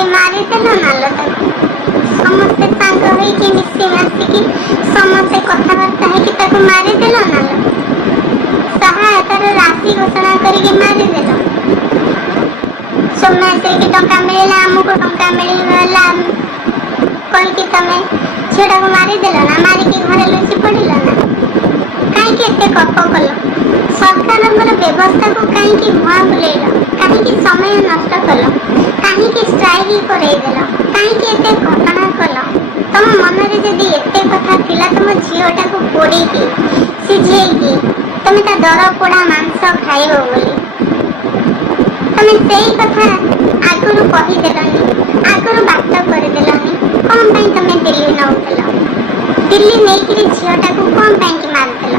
କରିକି ମାରିଦେଲ ନାଲ ତାକୁ। ସମସ୍ତେ ସାଙ୍ଗ ହେଇକି ମିଶି ମାସିକି ସମସ୍ତେ କଥାବାର୍ତ୍ତା ହେଇକି ତାକୁ ମାରିଦେଲ ନାଲ। ସହାୟତାର ରାଶି ଘୋଷଣା କରିକି ମାରିଦେଲ। ସୋମାଶ୍ରୀକି ଟଙ୍କା ମିଳିଲା, ଆମକୁ ଟଙ୍କା ମିଳିଗଲା କହିକି ତମେ ଝିଅଟାକୁ ମାରିଦେଲ ନା, ମାରିକି ଘରେ ଲୁଚି ପଡ଼ିଲ ନା। କାହିଁକି ଏତେ ଗପ କଲ? ସରକାରଙ୍କର ବ୍ୟବସ୍ଥାକୁ କାହିଁକି ଭୁଆଁ ବୁଲେଇଲ? କାହିଁକି ସମୟ ନଷ୍ଟ କଲ? କାହିଁକି ଷ୍ଟ୍ରାଇକ୍ କରେଇଦେଲ? କାହିଁକି ଏତେ ଘଟଣା କଲ? ତମ ମନରେ ଯଦି ଏତେ କଥା ଥିଲା ତମ ଝିଅଟାକୁ ପୋଡ଼ିକି ସିଝେଇକି ତମେ ତା ଦର ପୋଡ଼ା ମାଂସ ଖାଇବ ବୋଲି, ତମେ ସେଇ କଥା ଆଗରୁ କହିଦେଲନି, ଆଗରୁ ବାଟ କରିଦେଲନି। କ'ଣ ପାଇଁ ତମେ ଦିଲ୍ଲୀ ନଉଥିଲ? ଦିଲ୍ଲୀ ନେଇକିରି ଝିଅଟାକୁ କ'ଣ ପାଇଁକି ମାରିଦେଲ?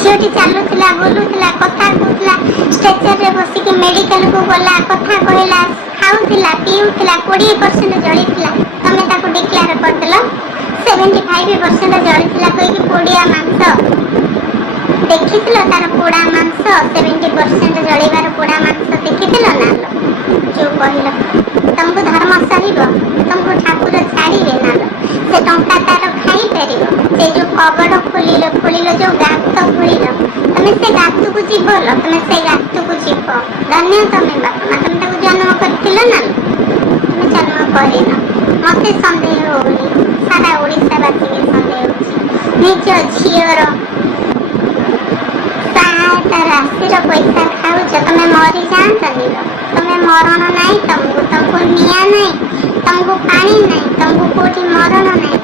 ଝିଅଟି ଚାଲୁଥିଲା, ବୁଲୁଥିଲା, କଥା କହୁଥିଲା, ଷ୍ଟ୍ରେଚରରେ ବସିକି ମେଡ଼ିକାଲକୁ ଗଲା, କଥା କହିଲା, ଖାଉଥିଲା, ପିଉଥିଲା, 20% ଜଳିଥିଲା। ତମେ ତାକୁ ଡିକ୍ଲେୟାର କରିଦେଲ 75% ଜଳିଥିଲା କହିକି। ପୋଡ଼ିଆ ମାଂସ ଦେଖିଥିଲ? ତାର ପୋଡ଼ା ମାଂସ 70% ଜଳିବାର ପୋଡ଼ା ମାଂସ ଦେଖିଥିଲ ନା? ଯୋଉ କହିଲ ତମକୁ ଧର୍ମ ସହିବ, ତମକୁ ଠାକୁର ଛାଡ଼ିବେ ନା? ସେ ଟଙ୍କା ତାର ଖାଇପାରିବ? ସେ ଯୋଉ କବଡ଼ ଖୋଳିଲ, ଯୋଉ ଗାତ ଖୋଳିଲ, ତମେ ସେ ଗାତକୁ ଯିବଲ, ତମେ ସେ ଗାତକୁ ଯିବ। ଧନ୍ୟ ତମେ ବାପା ମା, ତମେ ତାକୁ ଜନ୍ମ କରିଥିଲ ନା? ତମେ ଜନ୍ମ କରିନ। ମତେ ସନ୍ଦେହ ହଉନି, ସାରା ଓଡ଼ିଶାବାସୀକି ସନ୍ଦେହ ହଉଛି। ନିଜ ଝିଅର ସହାୟତା ରାଶିର ପଇସା ଖାଉଛ। ତମେ ମରିଯାଆନ୍ତନି। ତମେ ମରଣ ନାହିଁ ତମକୁ, ତମକୁ ନିଆଁ ନାହିଁ, ତମକୁ ପାଣି ନାହିଁ, ତମକୁ କୋଉଠି ମରଣ ନାହିଁ।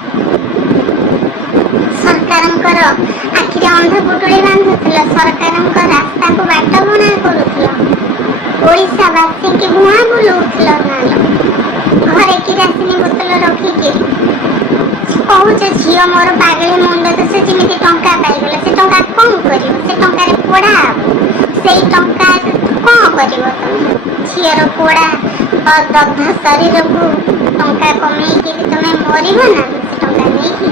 ସରକାରଙ୍କର ଆଖିରେ ଅନ୍ଧ ପୁଟୁଳି ବାନ୍ଧୁଥିଲ, ସରକାରଙ୍କ ରାସ୍ତାକୁ ବାଟ ବଣା କରୁଥିଲ, ଓଡ଼ିଶାବାସୀକି ଭୁଆଁ ବୁଲଉଥିଲ ନାଲ। ଘରେ କିରାସିନି ବୋତଲ ରଖିକି କହୁଛ ଝିଅ ମୋର ପାଗଳି ମୁଣ୍ଡ ଦୋଷ, ଯେମିତି ଟଙ୍କା ପାଇଗଲା। ସେ ଟଙ୍କା କ'ଣ କରିବ? ସେ ଟଙ୍କାରେ ପୋଡ଼ା ହବ। ସେଇ ଟଙ୍କା କ'ଣ କରିବ ତମେ? ଝିଅର ପୋଡ଼ା ଦଗ୍ଧ ଶରୀରକୁ ଟଙ୍କା କମେଇକିରି ତମେ ମରିବ ନା ସେ ଟଙ୍କା ନେଇକି?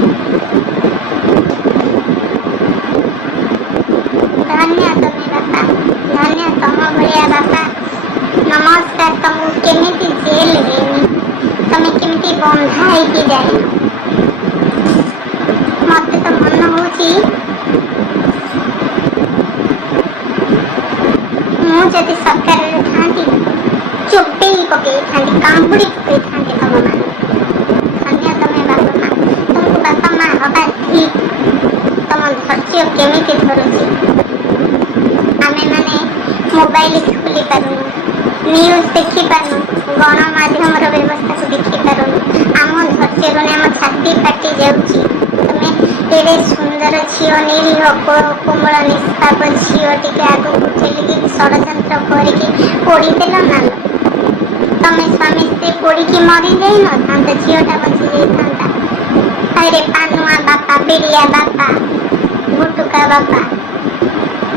ଧନ୍ୟ ତମେ ବାପା, ଧନ୍ୟ ତମ ଭଳିଆ ବାପା। ନମସ୍କାର ତମକୁ। କେମିତି ଜେଲ୍ ହେଇନି, ତମେ କେମିତି ବନ୍ଧା ହେଇକି ଯାଇନ? ମତେ ତ ମନ ହଉଛି ମୁଁ ଯଦି ସରକାରରେ ଥାନ୍ତି ଚୋବେଇ ପକେଇଥାନ୍ତି, କାମୁଡ଼ି ପକେଇଥାନ୍ତି ତମ ମାନଙ୍କୁ। ଧନ୍ୟ ତମେ ବାପା ମା, ତମକୁ ବାପା ମା ହବା ଠିକ୍। ତମ ଧୈର୍ଯ୍ୟ କେମିତି ଧରୁଛି। ଆମେମାନେ ମୋବାଇଲ ଖୋଲି ପାରୁନୁ, ନ୍ୟୁଜ୍ ଦେଖିପାରୁନୁ, ଗଣମାଧ୍ୟମର ବ୍ୟବସ୍ଥାକୁ ଦେଖିପାରୁନୁ। ଆମ ଧୈର୍ଯ୍ୟରୁ ଆମ ଛାତି ଫାଟି ଯାଉଛି। ତମେ ଏଡ଼େ ସୁନ୍ଦର ଝିଅ, ନିରୀହ କୋମଳ ନିଷ୍ପାପ ଝିଅ ଟିକେ ଆଗକୁ ଠେଲିକି ଷଡ଼ଯନ୍ତ୍ର କରିକି ପୋଡ଼ିଦେଲ ନା? ତମେ ସ୍ୱାମୀ ସ୍ତ୍ରୀ ପୋଡ଼ିକି ମରିଯାଇନଥାନ୍ତ, ଝିଅଟା ବଞ୍ଚି ଯାଇଥାନ୍ତା। ଆରେ ପାନୁଆ ବାପା, ବିଡ଼ିଆ ବାପା, ଗୁଟୁକା ବାପା,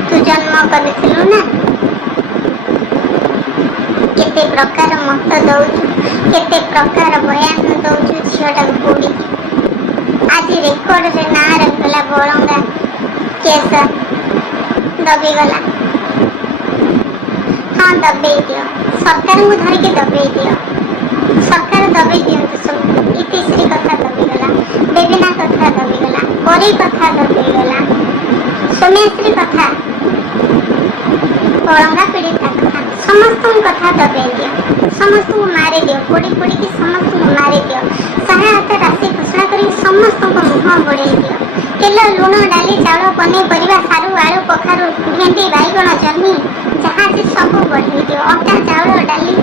ତୁ ଜନ୍ମ କରିଥିଲୁ ନା? କେତେ ପ୍ରକାର ମତ ଦଉଛୁ, କେତେ ପ୍ରକାର ବୟାନ ଦଉଛୁ ଝିଅଟାକୁ ପୋଡ଼ିକି। ଆଜି ରେକର୍ଡରେ ନାଁ ରହିଗଲା, ବଳଙ୍ଗା କେସ ଦବିଗଲା। ହଁ ଦବେଇ ଦିଅ, ସରକାରଙ୍କୁ ଧରିକି ଦବେଇ ଦିଅ। ସରକାର ଦବେଇ ଦିଅନ୍ତୁ ସବୁ। ଇତିଶ୍ରୀ କଥା ଦବିଗଲା, ବେବିନା କଥା ଦବିଗଲା, ପରୀ କଥା ଦବିଗଲା, ସୌମ୍ୟାଶ୍ରୀ କଥା, ବଳଙ୍ଗା ପୀଡ଼ିତା କଥା, ସମସ୍ତଙ୍କ କଥା ଦବେଇ ଦିଅ। ସମସ୍ତଙ୍କୁ ମାରିଦିଅ, ପୋଡ଼ିକି ସମସ୍ତଙ୍କୁ ମାରିଦିଅ। ସହାୟତା ରାଶି ଘୋଷଣା କରିକି ସମସ୍ତଙ୍କ ମୁହଁ ବଢ଼େଇ ଦିଅ। ତେଲ, ଲୁଣ, ଡାଲି, ଚାଉଳ, ପନିପରିବା, ସାରୁ, ଆଳୁ, କଖାରୁ, ଭେଣ୍ଡି, ବାଇଗଣ, ଜହ୍ନି ଯାହା ଅଛି ସବୁ ବଢ଼େଇ ଦିଅ। ଅଟା, ଚାଉଳ, ଡାଲି,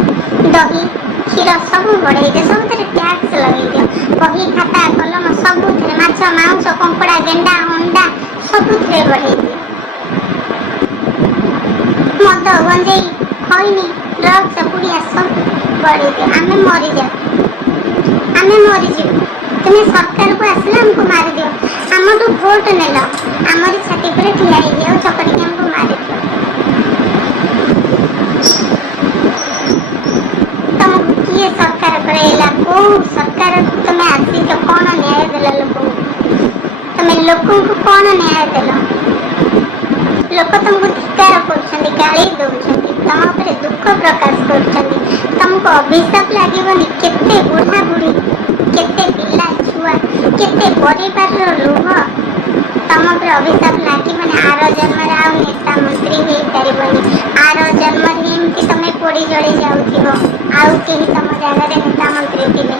ଦହି, କ୍ଷୀର ସବୁ ବଢ଼େଇ ଦିଅ। ସବୁଥିରେ ଟ୍ୟାକ୍ସ ଲଗେଇ ଦିଅ। ବହି, ଖାତା, କଲମ ସବୁଥିରେ, ମାଛ, ମାଉଁସ, କଙ୍କଡ଼ା, ଗେଣ୍ଡା, ଅଣ୍ଡା ସବୁଥିରେ ବଢ଼େଇ ଦିଅ। ମଦ, ଗଞ୍ଜେଇ, ଖଇନି, ଡ୍ରଗ୍ସ, ପୁଡ଼ିଆ ସବୁ ବଢ଼େଇ ଦିଅ। ଆମେ ମରିଯାଉ, ଆମେ ମରିଯିବୁ। ତୁମେ ସରକାରକୁ ଆସିଲେ ଆମକୁ ମାରିଦିଅ। ଆମଠୁ ଭୋଟ ନେଲ, ଆମରି ଛାତି ଉପରେ ଠିଆ ହେଇଯାଅ, ଚକଟିକି ଆମକୁ ମାରିଦିଅ। ତମକୁ କିଏ ସରକାର କରେଇଲା? କୋଉ ସରକାରକୁ ତମେ ଆସିଛ? କ'ଣ ନ୍ୟାୟ ଦେଲ ଲୋକଙ୍କୁ? ତମେ ଲୋକଙ୍କୁ କ'ଣ ନ୍ୟାୟ ଦେଲ? ଲୋକ ତମକୁ ଧିକ୍କାର କରୁଛନ୍ତି, ଗାଳି ଦଉଛନ୍ତି, ତମ ଉପରେ ଦୁଃଖ ପ୍ରକାଶ କରୁଛନ୍ତି। ତମକୁ ତମକୁ ଅଭିଶାପ ଲାଗିବନି? କେତେ ବୁଢା ବୁଢୀ, କେତେ ପିଲା ଛୁଆ, କେତେ ପରିବାରର ଲୁହ ତମ ଉପରେ ଅଭିଶାପ ଲାଗିବନି? ଆର ଜନ୍ମରେ ଆଉ ନେତା ମନ୍ତ୍ରୀ ହେଇପାରିବନି, ଆର ଜନ୍ମରେ ଏମିତି ତମେ ପୋଡି ଜଳି ଯାଉଥିବ, ଆଉ କେହି ତମ ଜାଗାରେ ନେତା ମନ୍ତ୍ରୀ ଥିବେ,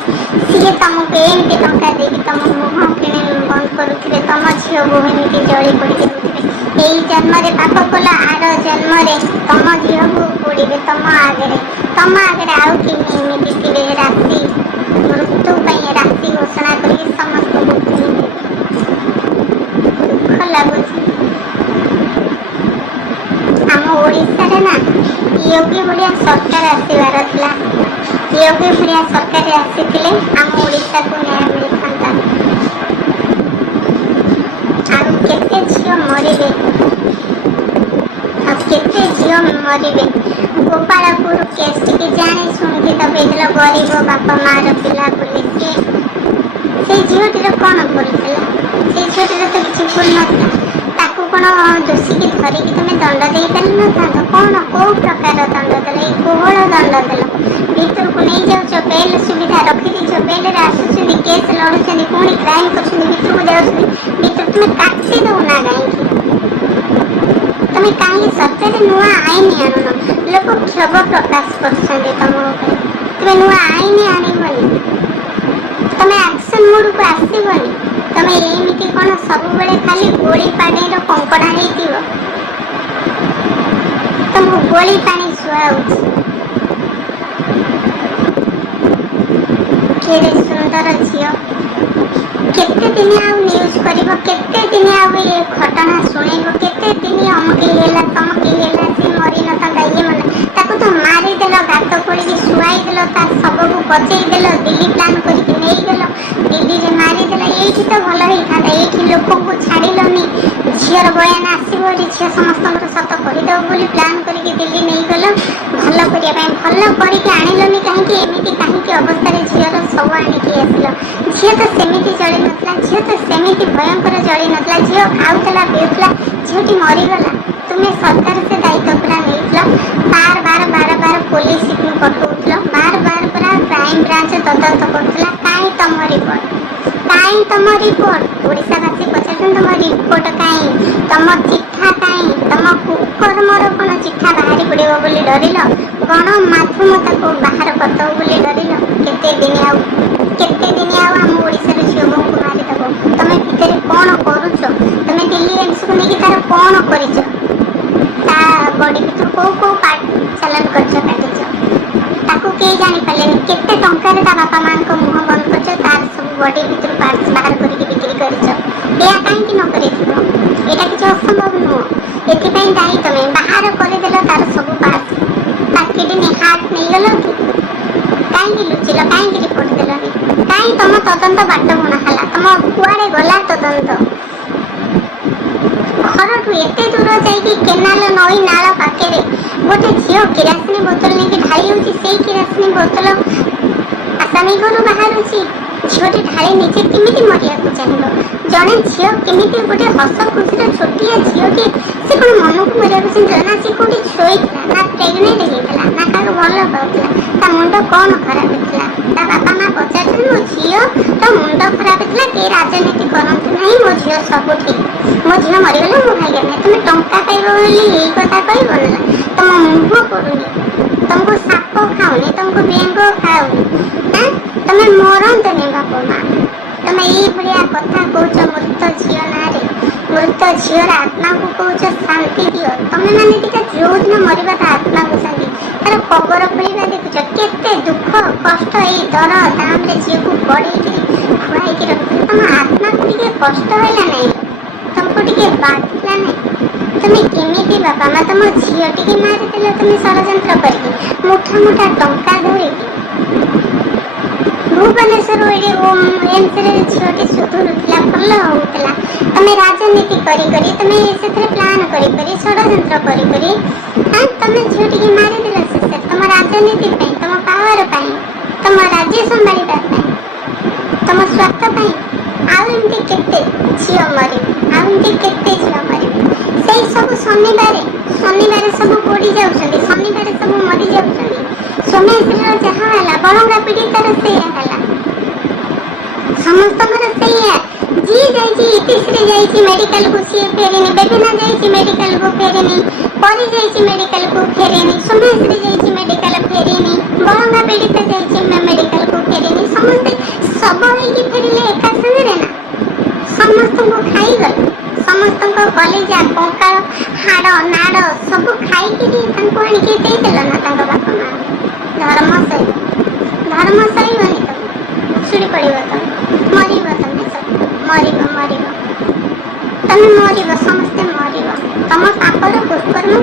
ସିଏ ତମକୁ ଏମିତି ଟଙ୍କା ଦେଇକି ତମ ମୁହଁ କିଣି ବନ୍ଦ କରୁଥିବେ, ତମ ଝିଅ ବୋହୂ ଏମିତି ଜଳି ପୋଡି ଯାଉଥିବେ। ଏଇ ଜନ୍ମରେ ପାପ କଲ, ଆର ଜନ୍ମରେ ତମ ଝିଅକୁ ପୋଡିବେ ତମ ଆଗରେ ଆଉ କେହି ଏମିତି ଥିବେ ରାଶି ମୃତ୍ୟୁ ପାଇଁ ରାଶି ଘୋଷଣା କରିକି ସମସ୍ତଙ୍କୁ କିଣିବେ। ଦୁଃଖ ଲାଗୁଛି। ଆମ ଓଡ଼ିଶାରେ ନା ୟୋଗୀ ଭଳିଆ ସରକାର ଆସିବାର ଥିଲା। ୟୋଗୀ ଭଳିଆ ସରକାର ଆସିଥିଲେ ଆମ ଓଡ଼ିଶାକୁ ନ୍ୟାୟ ମିଳିଥାନ୍ତା। ଆଉ କେତେ ଝିଅ ମରିବେ, ଆଉ କେତେ ଝିଅ ମରିବେ। ଗୋପାଳପୁର କେସ୍ ଟିକେ ଜାଣି ଶୁଣିକି ଦବେଇଦେଲ, ଗରିବ ବାପା ମାର ପିଲା ବୋଲି। ସେ ଝିଅଟିର କ'ଣ କରୁଥିଲା? ସେ ଝିଅଟିର ତ କିଛି ଭୁଲ ନଥିଲା। ତାକୁ କ'ଣ ଦୋଷୀକି ଧରିକି ତମେ ଦଣ୍ଡ ଦେଇପାରିନଥାନ୍ତ? କ'ଣ କୋଉ ପ୍ରକାର ଦଣ୍ଡ ଦେଲ? ଏଇ କୋହଳ ଦଣ୍ଡ ଦେଲ। ଭିତରକୁ ନେଇଯାଉଛ, ବେଲ୍ ସୁବିଧା ରଖିଦେଇଛ, ବେଲ୍ରେ ଆସୁଛନ୍ତି, କେସ୍ ଲଢ଼ୁଛନ୍ତି, ପୁଣି କ୍ରାଇମ୍ କରୁଛନ୍ତି, ଭିତରକୁ ଯାଉଛନ୍ତି। ତୁମେ କାଟି ଦଉନା କାହିଁକି? ତମେ କାହିଁକି ସତରେ ନୂଆ ଆଇନ ଆଣୁନ? ଲୋକ କ୍ଷୋଭ ପ୍ରକାଶ କରୁଛନ୍ତି ତମ ଉପରେ। ତୁମେ ନୂଆ ଆଇନ ଆଣିବନି, ତମେ ଆକ୍ସନ ମୋଡକୁ ଆସିବନି। ତମେ ଏମିତି କ'ଣ ସବୁବେଳେ ଖାଲି ଗୋଳି ପାଣିର କଙ୍କଡ଼ା ହେଇଥିବ? ତମକୁ ଗୋଳି ପାଣି ସୁହାଉଛି। କେଡ଼େ ସୁନ୍ଦର ଝିଅ, କେତେ ଦିନ ଆଉ ନ୍ୟୁଜ୍ କରିବ? କେତେ ଦିନ ଆଉ ଏ ଘଟଣା ଶୁଣିବ? କେତେ ଦିନ ଅମକେଇ ହେଲା ତମକେଇ ହେଲା, ସେ ମରିନଥାନ୍ତା ଇଏ ମନେ। ତାକୁ ତ ମାରିଦେଲ, ଗାତ ଖୋଳିକି ଶୁଆଇଦେଲ, ତା ଶବକୁ ପଚେଇଦେଲ, ଦିଲ୍ଲୀ ପ୍ଲାନ୍ କରିକି ନେଇଗଲ, ଦିଲ୍ଲୀରେ ମାରିଦେଲ। ଏଇଠି ତ ଭଲ ହେଇଥାନ୍ତା, ଏଇଠି ଲୋକଙ୍କୁ ଛାଡ଼ିଲନି। ଝିଅର ବୟାନ ଆସିବ ବୋଲି, ଝିଅ ସମସ୍ତଙ୍କର ସତ କହିଦେବ ବୋଲି ପ୍ଲାନ୍ କରିକି ଦିଲ୍ଲୀ ନେଇଗଲ ଭଲ କରିବା ପାଇଁ। ଭଲ କରିକି ଆଣିଲନି କାହିଁକି? ଏମିତି କାହିଁକି ଅବସ୍ଥାରେ ଝିଅର ସବୁ ଆଣିକି ଆସିଲ? ଝିଅ ତ ସେମିତି ଜଳି ନଥିଲା, ଝିଅ ତ ସେମିତି ଭୟଙ୍କର ଜଳି ନଥିଲା। ଝିଅ ଖାଉଥିଲା, ପିଉଥିଲା, ଝିଅଟି ମରିଗଲା। ତୁମେ ସରକାର ସେ ଦାୟିତ୍ୱ ପୁରା ନେଇଥିଲ। ବାର ବାର ପୋଲିସକୁ ପଠଉଥିଲ, ବାର ପୁରା କ୍ରାଇମ୍ ବ୍ରାଞ୍ଚ ତଦନ୍ତ କରୁଥିଲା। କାହିଁ ତମ ରିପୋର୍ଟ? କାହିଁ ତମ ରିପୋର୍ଟ? ଓଡ଼ିଶାବାସୀ ପଚାରୁଛନ୍ତି ତମ ରିପୋର୍ଟ କାହିଁ? ତମ ଚିଠା କାହିଁ? ତମ କୁକର୍ମର କ'ଣ ଚିଠା ବାହାରି ପଡ଼ିବ ବୋଲି ଡରିଲ? ଗଣମାଧ୍ୟମ ତାକୁ ବାହାର କରିଦେବ ବୋଲି ଡରିଲ? କେତେ ଦିନ ଆଉ ଆମ ଓଡ଼ିଶାର ଝିଅ ବୋହୂଙ୍କୁ ମାରିଦେବ? ତମେ ଭିତରେ କ'ଣ କରୁଛ? ତମେ ଦିଲ୍ଲୀ ଏମ୍ସକୁ ନେଇକି ତାର କ'ଣ କରିଛ? ତା ବଡି ଭିତରୁ କୋଉ ପାର୍ଟ ଚାଲାନ କରିଛ, କାଟିଛ? ତାକୁ କେହି ଜାଣିପାରିଲେନି। କେତେ ଟଙ୍କାରେ ତା ବାପା ମାଆଙ୍କ ମୁହଁ ବନ୍ଦ କରିଛ, ତାର ସବୁ ବଡି ଭିତରୁ ପାର୍ଟସ ବାହାର କରିକି ବିକ୍ରି କରିଛ। ଏହା କାହିଁକି ନ କରିଥିବ? ଏଇଟା କିଛି ଅସମ୍ଭବ ନୁହଁ। ଏଥିପାଇଁ ଦାୟୀ ତମେ। ବାହାର କରିଦେଲ ତାର ସବୁ ପାର୍ଟସ। ତା କିଡନୀ, ହାର୍ଟ ନେଇଗଲ କି? କାହିଁକି ଲୁଚିଲ? କାହିଁକି ରିପୋର୍ଟ ଦେଲନି? କାହିଁ ତମ ତଦନ୍ତ ବାଟ ବୁଣା ହେଲା? ତମ କୁଆଡ଼େ ଗଲା ତଦନ୍ତ? ଘରଠୁ ଏତେ ଦୂର ଯାଇକି କେନାଲ, ନଈ, ନାଳ ପାଖରେ ଗୋଟେ ଝିଅ କିରାସିନି ବୋତଲ ନେଇକି ଢାଳି ହେଉଛି। ସେଇ କିରାସିନି ବୋତଲ ଆସାମୀ ଘରୁ ବାହାରୁଛି। ଝିଅଟି ଢାଳି ନିଜେ କେମିତି ମରିବାକୁ ଚାହିଁବ? ଜଣେ ଝିଅ କେମିତି, ଗୋଟେ ହସ ଖୁସିର ଛୋଟିଆ ଝିଅଟିଏ, ସେ କ'ଣ ମନକୁ ମରିବାକୁ ଚାହିଁଥିଲା? ନା ସେ କୋଉଠି ଶୋଇଥିଲା, ନା ପ୍ରେଗନେଣ୍ଟ ହେଇଥିଲା, ନା କାହାକୁ ଭଲ ପାଉଥିଲା? ତା ମୁଣ୍ଡ କ'ଣ ଖରାପ ଥିଲା? ତା ବାପା ମା ପଚାରୁଛନ୍ତି ମୋ ଝିଅ ତ ମୁଣ୍ଡ ଖରାପ ଥିଲା, କେହି ରାଜନୀତି କରନ୍ତୁ ନାହିଁ, ମୋ ଝିଅ ସବୁ ଠିକ୍, ମୋ ଝିଅ ମରିଗଲେ ମୁଁ ଭାଗ୍ୟ ନାହିଁ। ତୁମେ ଟଙ୍କା ପାଇବ ବୋଲି ଏଇ କଥା କହିବ ନା? ତମ ମୁହଁ ପଡ଼ୁନି, ତମକୁ ସାପ ଖାଉନି, ତମକୁ ବେଙ୍ଗ ଖାଉନି, ନା ତମେ ମରନ୍ତନି ବାପା ମା। ତମେ ଏଇଭଳିଆ କଥା କହୁଛ ମୃତ ଝିଅ ନାଁରେ। ମୃତ ଝିଅର ଆତ୍ମାକୁ କହୁଛ ଶାନ୍ତି ଦିଅ। ତମେ ମାନେ ଟିକେ ଯୋଉଦିନ ମରିବା ତା ଆତ୍ମାକୁ ଶାନ୍ତି, ତାର କବର ଖୋଳିବା ଦେଖୁଛ? କେତେ ଦୁଃଖ କଷ୍ଟ ଏଇ ଦର ଦାମରେ ଝିଅକୁ ବଢ଼େଇକିରି ଖୁଆଇକି ରଖୁଛନ୍ତି। ତମ ଆତ୍ମାକୁ ଟିକେ କଷ୍ଟ ହେଲା ନାହିଁ? ତମକୁ ଟିକେ ବାଧିଲା ନାହିଁ? তুমি କେମିତି ବାପା ମା ତମ ଝିଅ ଟିକେ ମାରିଦେଲ? তুমি ଷଡ଼ଯନ୍ତ୍ର କରିକି ମୁଠା ଟଙ୍କା ଧରିକି ଭୁବନେଶ୍ୱର ଏମ୍ସରେ ଝିଅଟି ସୁଧୁରୁଥିଲା, ଭଲ ହଉଥିଲା। ତମେ ରାଜନୀତି କରି ତମେ ସେଥିରେ ପ୍ଲାନ୍ କରି ଷଡ଼ଯନ୍ତ୍ର କରି ତମେ ଝିଅଟିକି ମାରିଦେଲ ଶେଷରେ ତମ ରାଜନୀତି ପାଇଁ, ତମ ପାୱାର ପାଇଁ, ତମ ରାଜ୍ୟ ସମ୍ଭାଳିବା ପାଇଁ, ତମ ସ୍ୱାର୍ଥ ପାଇଁ। ଆଉ ଏମିତି କେତେ ଝିଅ ମରିବେ, ଆଉ ଏମିତି କେତେ ଝିଅ ମରିବେ? ସେଇ ସବୁ ଶନିବାରେ ସବୁ ପୋଡ଼ି ଯାଉଛନ୍ତି, ଶନିବାରେ ସବୁ ମରି ଯାଉଛନ୍ତି। ସୋମେଶ୍ୱରର ଯାହା ବଳଙ୍ଗା ପୀଡ଼ିତାର ସେଇଆ ହେଲା। ସମସ୍ତଙ୍କର ସେଇଆ। ଯିଏ ଯାଇଛି ଇତିଶ୍ରୀ ଯାଇଛି ମେଡିକାଲକୁ ସିଏ ଫେରିନି, ବେବିନା ଯାଇଛି ମେଡିକାଲକୁ ଫେରିନି, ପରି ଯାଇଛି ମେଡିକାଲକୁ ଫେରିନି, ସୁମେଶ୍ରୀ ଯାଇଛି ମେଡିକାଲ ଫେରିନି, ବଳଙ୍ଗା ପୀଡ଼ିତା ଯାଇଛି ମେଡିକାଲକୁ ଫେରିନି। ସମସ୍ତେ ଶବ ହେଇକି ଫେରିଲେ ଏକା ସାଙ୍ଗରେ ନା? ସମସ୍ତଙ୍କୁ ଖାଇଗଲେ, ସମସ୍ତଙ୍କ କଲିଜା କଙ୍କାଳ ହାଡ଼ ନାଡ଼ ସବୁ ଖାଇକିରି ତାଙ୍କୁ ଆଣିକି ଦେଇଦେଲ ନା ତାଙ୍କ ବାପା ମା। ଧର୍ମ ସହିବ, ଧର୍ମ ସହିବନି ତମେ, ଛିଡ଼ି ପଡ଼ିବ ତମେ, ମରିବ ତମେ ସବୁ, ମରିବ ମରିବ ତମେ ମରିବ, ସମସ୍ତେ ମରିବ। ତମ ପାପର କୁକର୍ମ